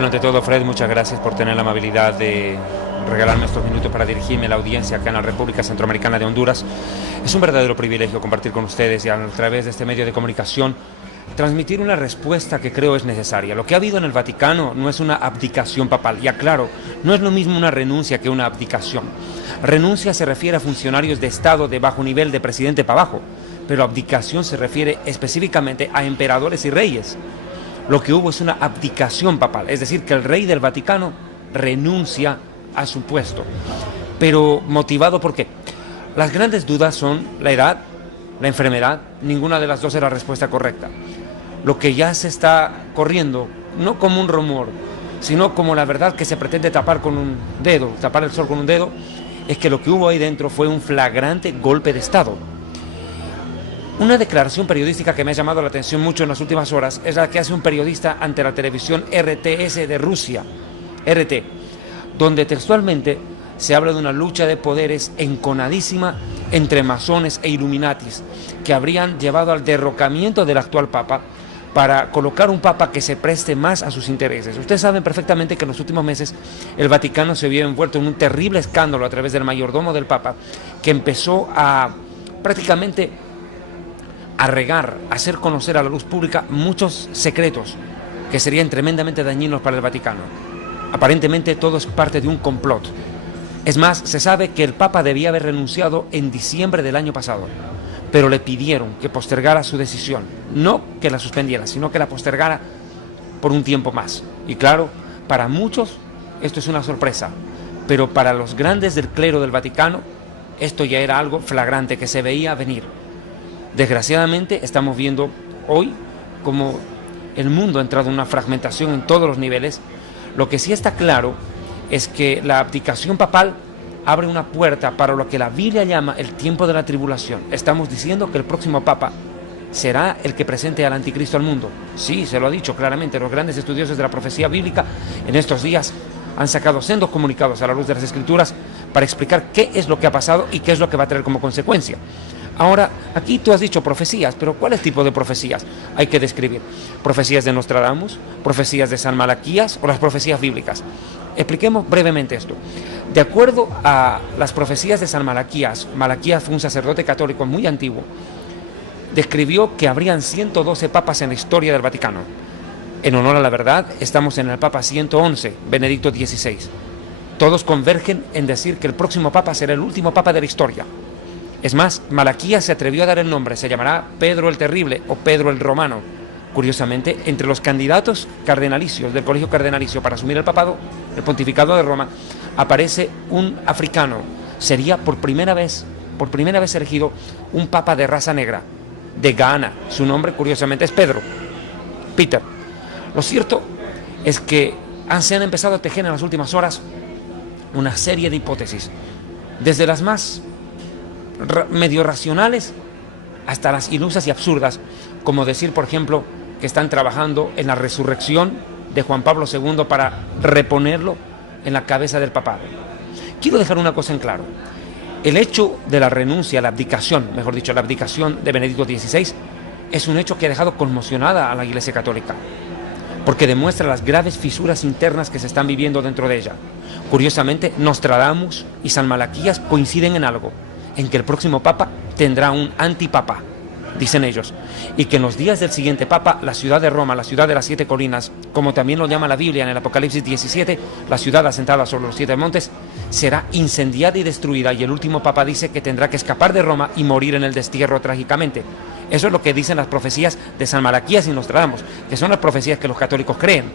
Bueno, ante todo, Fred, muchas gracias por tener la amabilidad de regalarme estos minutos para dirigirme a la audiencia acá en la República Centroamericana de Honduras. Es un verdadero privilegio compartir con ustedes y a través de este medio de comunicación transmitir una respuesta que creo es necesaria. Lo que ha habido en el Vaticano no es una abdicación papal, y aclaro, no es lo mismo una renuncia que una abdicación. Renuncia se refiere a funcionarios de Estado de bajo nivel, de presidente para abajo, pero abdicación se refiere específicamente a emperadores y reyes. Lo que hubo es una abdicación papal, es decir, que el rey del Vaticano renuncia a su puesto. Pero ¿motivado por qué? Las grandes dudas son la edad, la enfermedad. Ninguna de las dos es la respuesta correcta. Lo que ya se está corriendo, no como un rumor, sino como la verdad que se pretende tapar con un dedo, tapar el sol con un dedo, es que lo que hubo ahí dentro fue un flagrante golpe de Estado. Una declaración periodística que me ha llamado la atención mucho en las últimas horas es la que hace un periodista ante la televisión RTS de Rusia, RT, donde textualmente se habla de una lucha de poderes enconadísima entre masones e illuminatis que habrían llevado al derrocamiento del actual papa para colocar un papa que se preste más a sus intereses. Ustedes saben perfectamente que en los últimos meses el Vaticano se vio envuelto en un terrible escándalo a través del mayordomo del papa, que empezó a prácticamente a regar, a hacer conocer a la luz pública muchos secretos que serían tremendamente dañinos para el Vaticano. Aparentemente todo es parte de un complot. Es más, se sabe que el Papa debía haber renunciado en diciembre del año pasado, pero le pidieron que postergara su decisión, no que la suspendiera, sino que la postergara por un tiempo más. Y claro, para muchos esto es una sorpresa, pero para los grandes del clero del Vaticano esto ya era algo flagrante que se veía venir. Desgraciadamente estamos viendo hoy como el mundo ha entrado en una fragmentación en todos los niveles. Lo que sí está claro es que la abdicación papal abre una puerta para lo que la Biblia llama el tiempo de la tribulación. Estamos diciendo que el próximo papa será el que presente al anticristo al mundo. Sí, se lo ha dicho claramente. Los grandes estudiosos de la profecía bíblica en estos días han sacado sendos comunicados a la luz de las Escrituras para explicar qué es lo que ha pasado y qué es lo que va a traer como consecuencia. Ahora, aquí tú has dicho profecías, pero ¿cuáles tipo de profecías hay que describir? ¿Profecías de Nostradamus? ¿Profecías de San Malaquías? ¿O las profecías bíblicas? Expliquemos brevemente esto. De acuerdo a las profecías de San Malaquías, Malaquías fue un sacerdote católico muy antiguo, describió que habrían 112 papas en la historia del Vaticano. En honor a la verdad, estamos en el Papa 111, Benedicto XVI. Todos convergen en decir que el próximo papa será el último papa de la historia. Es más, Malaquías se atrevió a dar el nombre, se llamará Pedro el Terrible o Pedro el Romano. Curiosamente, entre los candidatos cardenalicios del Colegio Cardenalicio para asumir el papado, el pontificado de Roma, aparece un africano. Sería por primera vez elegido un papa de raza negra, de Ghana. Su nombre, curiosamente, es Pedro, Peter. Lo cierto es que se han empezado a tejer en las últimas horas una serie de hipótesis, desde las más medio racionales hasta las ilusas y absurdas, como decir, por ejemplo, que están trabajando en la resurrección de Juan Pablo II para reponerlo en la cabeza del papado. Quiero dejar una cosa en claro. El hecho de la renuncia, la abdicación, mejor dicho, la abdicación de Benedicto XVI es un hecho que ha dejado conmocionada a la Iglesia Católica, porque demuestra las graves fisuras internas que se están viviendo dentro de ella. Curiosamente, Nostradamus y San Malaquías coinciden en algo, en que el próximo papa tendrá un antipapa, dicen ellos, y que en los días del siguiente papa, la ciudad de Roma, la ciudad de las 7 colinas, como también lo llama la Biblia en el Apocalipsis 17, la ciudad asentada sobre los 7 montes, será incendiada y destruida, y el último papa dice que tendrá que escapar de Roma y morir en el destierro trágicamente. Eso es lo que dicen las profecías de San Malaquías y Nostradamus, que son las profecías que los católicos creen.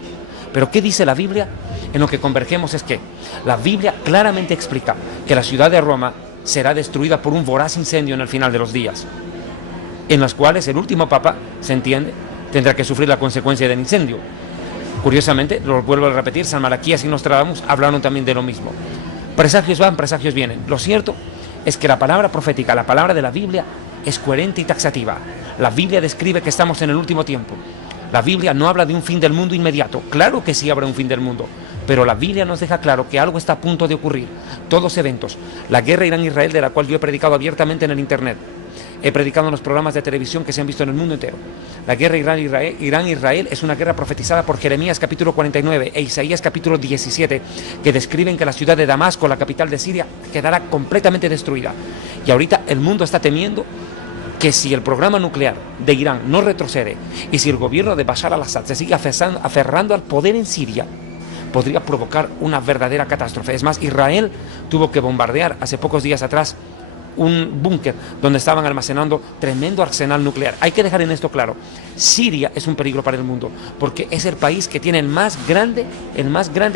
Pero ¿qué dice la Biblia? En lo que convergemos es que la Biblia claramente explica que la ciudad de Roma será destruida por un voraz incendio en el final de los días, en los cuales el último papa, se entiende, tendrá que sufrir la consecuencia del incendio. Curiosamente, lo vuelvo a repetir, San Malaquías y Nostradamus hablaron también de lo mismo. Presagios van, presagios vienen. Lo cierto es que la palabra profética, la palabra de la Biblia, es coherente y taxativa. La Biblia describe que estamos en el último tiempo. La Biblia no habla de un fin del mundo inmediato. Claro que sí habrá un fin del mundo, pero la Biblia nos deja claro que algo está a punto de ocurrir. Todos eventos, la guerra Irán-Israel, de la cual yo he predicado abiertamente en el internet, he predicado en los programas de televisión que se han visto en el mundo entero. La guerra Irán-Israel es una guerra profetizada por Jeremías capítulo 49 e Isaías capítulo 17, que describen que la ciudad de Damasco, la capital de Siria, quedará completamente destruida. Y ahorita el mundo está temiendo que si el programa nuclear de Irán no retrocede y si el gobierno de Bashar al-Assad se sigue aferrando al poder en Siria, podría provocar una verdadera catástrofe. Es más, Israel tuvo que bombardear hace pocos días atrás un búnker donde estaban almacenando tremendo arsenal nuclear. Hay que dejar en esto claro, Siria es un peligro para el mundo, porque es el país que tiene el más grande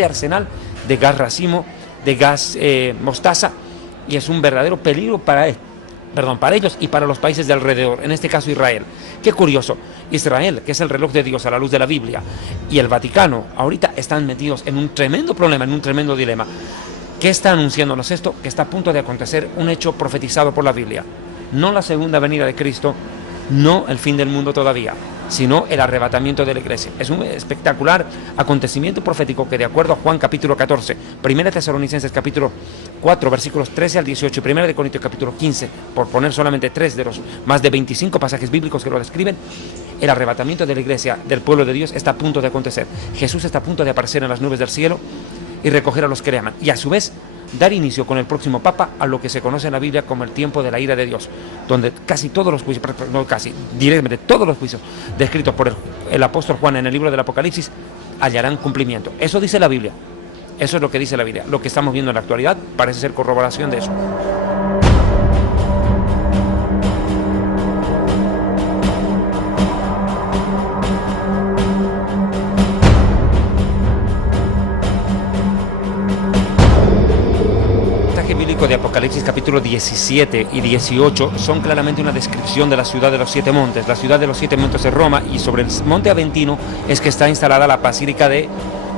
arsenal de gas racimo, de gas mostaza, y es un verdadero peligro para ellos y para los países de alrededor, en este caso Israel. Qué curioso, Israel, que es el reloj de Dios a la luz de la Biblia, y el Vaticano ahorita están metidos en un tremendo problema, en un tremendo dilema. ¿Qué está anunciándonos esto? Que está a punto de acontecer un hecho profetizado por la Biblia. No la segunda venida de Cristo, no el fin del mundo todavía, sino el arrebatamiento de la iglesia. Es un espectacular acontecimiento profético que, de acuerdo a Juan capítulo 14, 1 Tesalonicenses capítulo 4, versículos 13 al 18 y 1 de Corintios capítulo 15, por poner solamente 3 de los más de 25 pasajes bíblicos que lo describen, el arrebatamiento de la iglesia, del pueblo de Dios, está a punto de acontecer. Jesús está a punto de aparecer en las nubes del cielo y recoger a los que le aman, y a su vez dar inicio con el próximo Papa a lo que se conoce en la Biblia como el tiempo de la ira de Dios, donde casi todos los juicios, no casi, directamente todos los juicios descritos por el apóstol Juan en el libro del Apocalipsis hallarán cumplimiento. Eso dice la Biblia, eso es lo que dice la Biblia. Lo que estamos viendo en la actualidad parece ser corroboración de eso. De Apocalipsis capítulo 17 y 18 son claramente una descripción de la ciudad de los 7 montes. La ciudad de los 7 montes es Roma, y sobre el monte Aventino es que está instalada la Basílica del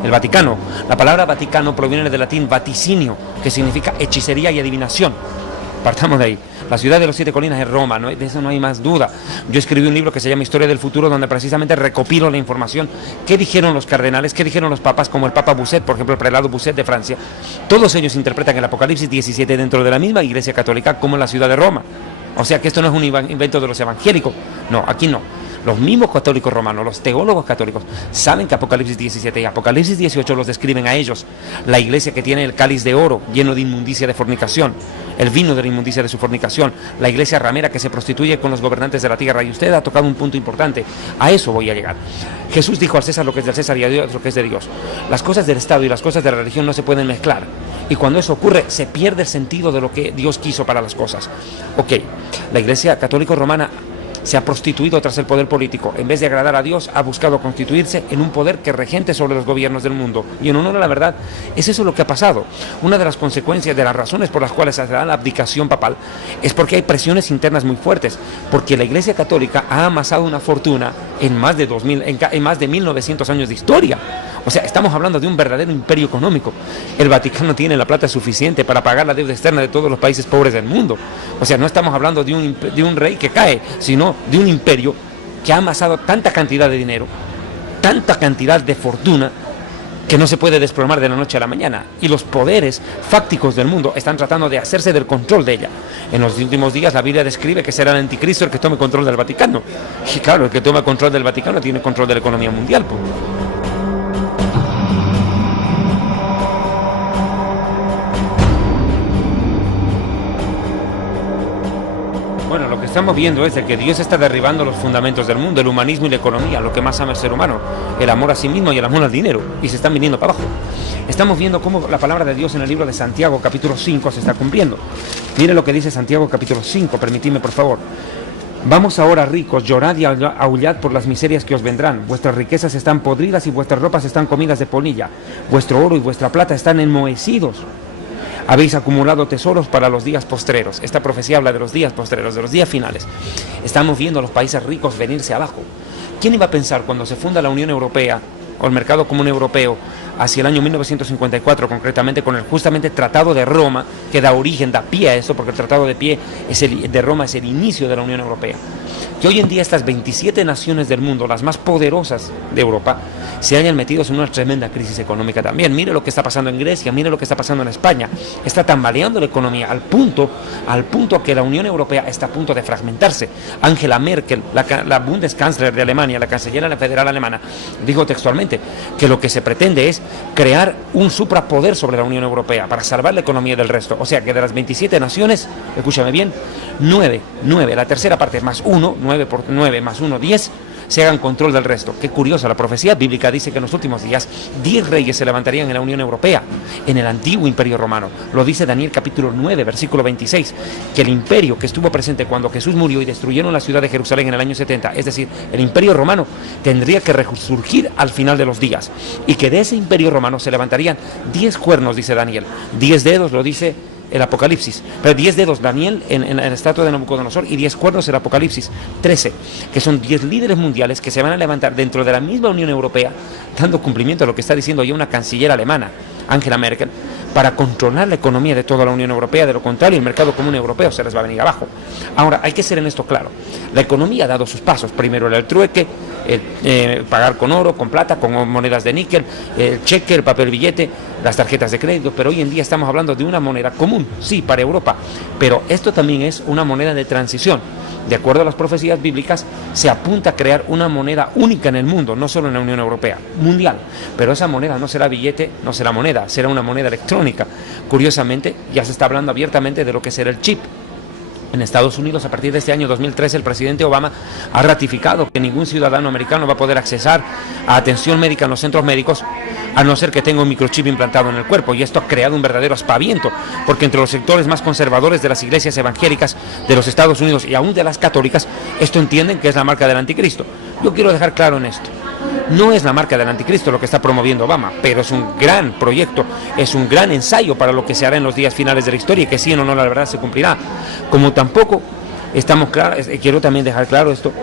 Vaticano. La palabra Vaticano proviene del latín vaticinio, que significa hechicería y adivinación. Partamos de ahí. La ciudad de los 7 colinas es Roma, ¿no? De eso no hay más duda. Yo escribí un libro que se llama Historia del Futuro, donde precisamente recopilo la información. ¿Qué dijeron los cardenales? ¿Qué dijeron los papas? Como el Papa Busset, por ejemplo, el prelado Busset de Francia. Todos ellos interpretan el Apocalipsis 17 dentro de la misma Iglesia Católica como la ciudad de Roma. O sea que esto no es un invento de los evangélicos. No, aquí no. Los mismos católicos romanos, los teólogos católicos, saben que Apocalipsis 17 y Apocalipsis 18 los describen a ellos. La iglesia que tiene el cáliz de oro lleno de inmundicia de fornicación, el vino de la inmundicia de su fornicación, la iglesia ramera que se prostituye con los gobernantes de la tierra. Y usted ha tocado un punto importante, a eso voy a llegar. Jesús dijo al César lo que es del César y a Dios lo que es de Dios. Las cosas del Estado y las cosas de la religión no se pueden mezclar, y cuando eso ocurre se pierde el sentido de lo que Dios quiso para las cosas. Ok, la iglesia católica romana se ha prostituido tras el poder político. En vez de agradar a Dios, ha buscado constituirse en un poder que regente sobre los gobiernos del mundo. Y en honor a la verdad, es eso lo que ha pasado. Una de las consecuencias, de las razones por las cuales se da la abdicación papal, es porque hay presiones internas muy fuertes, porque la Iglesia Católica ha amasado una fortuna en más de 1900 años de historia. O sea, estamos hablando de un verdadero imperio económico. El Vaticano tiene la plata suficiente para pagar la deuda externa de todos los países pobres del mundo. O sea, no estamos hablando de un rey que cae, sino de un imperio que ha amasado tanta cantidad de dinero, tanta cantidad de fortuna, que no se puede desplomar de la noche a la mañana. Y los poderes fácticos del mundo están tratando de hacerse del control de ella. En los últimos días la Biblia describe que será el anticristo el que tome control del Vaticano. Y claro, el que toma control del Vaticano tiene control de la economía mundial, pues. Bueno, lo que estamos viendo es de que Dios está derribando los fundamentos del mundo, el humanismo y la economía, lo que más ama el ser humano, el amor a sí mismo y el amor al dinero, y se están viniendo para abajo. Estamos viendo cómo la palabra de Dios en el libro de Santiago, capítulo 5, se está cumpliendo. Mire lo que dice Santiago, capítulo 5, permitidme, por favor. Vamos ahora, ricos, llorad y aullad por las miserias que os vendrán. Vuestras riquezas están podridas y vuestras ropas están comidas de polilla. Vuestro oro y vuestra plata están enmohecidos. Habéis acumulado tesoros para los días postreros. Esta profecía habla de los días postreros, de los días finales. Estamos viendo a los países ricos venirse abajo. ¿Quién iba a pensar cuando se funda la Unión Europea, o el mercado común europeo hacia el año 1954, concretamente con el justamente Tratado de Roma, que da origen, da pie a esto, porque el Tratado de Roma es el inicio de la Unión Europea. Que hoy en día estas 27 naciones del mundo, las más poderosas de Europa, se hayan metido en una tremenda crisis económica también. Mire lo que está pasando en Grecia, mire lo que está pasando en España. Está tambaleando la economía al punto que la Unión Europea está a punto de fragmentarse. Angela Merkel, la Bundeskanzler de Alemania, la canciller federal alemana, dijo textualmente que lo que se pretende es crear un suprapoder sobre la Unión Europea para salvar la economía del resto. O sea que de las 27 naciones, escúchame bien, 9, la tercera parte más 1, 9 por 9 más 1, 10, se hagan control del resto. Qué curiosa, la profecía bíblica dice que en los últimos días 10 reyes se levantarían en la Unión Europea, en el antiguo imperio romano. Lo dice Daniel capítulo 9, versículo 26, que el imperio que estuvo presente cuando Jesús murió y destruyeron la ciudad de Jerusalén en el año 70, es decir, el imperio romano, tendría que resurgir al final de los días, y que de ese imperio romano se levantarían 10 cuernos, dice Daniel, 10 dedos, lo dice el Apocalipsis, pero 10 dedos Daniel en la estatua de Nabucodonosor y 10 cuernos el Apocalipsis 13, que son 10 líderes mundiales que se van a levantar dentro de la misma Unión Europea, dando cumplimiento a lo que está diciendo ya una canciller alemana, Angela Merkel, para controlar la economía de toda la Unión Europea. De lo contrario, el mercado común europeo se les va a venir abajo. Ahora, hay que ser en esto claro, la economía ha dado sus pasos, primero el trueque, pagar con oro, con plata, con monedas de níquel, el cheque, el papel billete, las tarjetas de crédito, pero hoy en día estamos hablando de una moneda común, sí, para Europa, pero esto también es una moneda de transición. De acuerdo a las profecías bíblicas, se apunta a crear una moneda única en el mundo, no solo en la Unión Europea, mundial. Pero esa moneda no será billete, no será moneda, será una moneda electrónica. Curiosamente, ya se está hablando abiertamente de lo que será el chip. En Estados Unidos, a partir de este año 2013, el presidente Obama ha ratificado que ningún ciudadano americano va a poder accesar a atención médica en los centros médicos a no ser que tenga un microchip implantado en el cuerpo, y esto ha creado un verdadero aspaviento, porque entre los sectores más conservadores de las iglesias evangélicas de los Estados Unidos y aún de las católicas, esto entienden que es la marca del anticristo. Yo quiero dejar claro en esto. No es la marca del anticristo lo que está promoviendo Obama, pero es un gran proyecto, es un gran ensayo para lo que se hará en los días finales de la historia y que sí o no la verdad se cumplirá. Como tampoco estamos claros, quiero también dejar claro esto,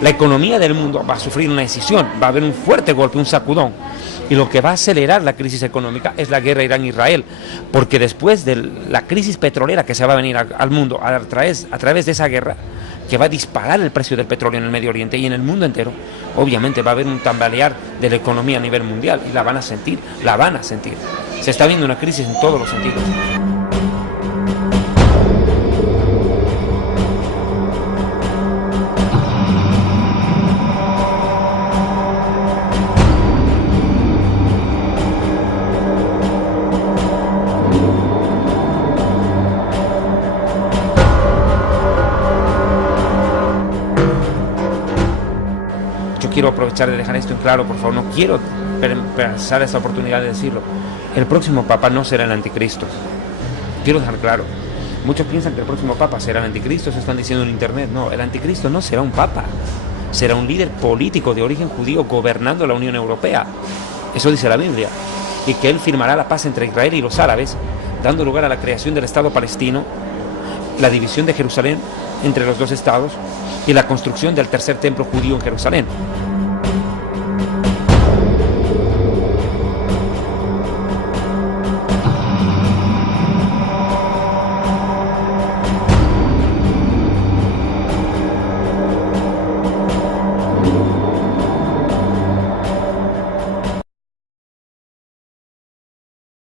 la economía del mundo va a sufrir una decisión, va a haber un fuerte golpe, un sacudón, y lo que va a acelerar la crisis económica es la guerra Irán-Israel, porque después de la crisis petrolera que se va a venir al mundo a través de esa guerra, que va a disparar el precio del petróleo en el Medio Oriente y en el mundo entero, obviamente va a haber un tambalear de la economía a nivel mundial y la van a sentir. Se está viendo una crisis en todos los sentidos. Quiero aprovechar de dejar esto en claro, por favor, no quiero pasar esta oportunidad de decirlo. El próximo Papa no será el anticristo. Quiero dejar claro. Muchos piensan que el próximo Papa será el anticristo, eso están diciendo en internet. No, el anticristo no será un Papa, será un líder político de origen judío gobernando la Unión Europea. Eso dice la Biblia. Y que él firmará la paz entre Israel y los árabes, dando lugar a la creación del Estado palestino, la división de Jerusalén entre los dos estados y la construcción del tercer templo judío en Jerusalén.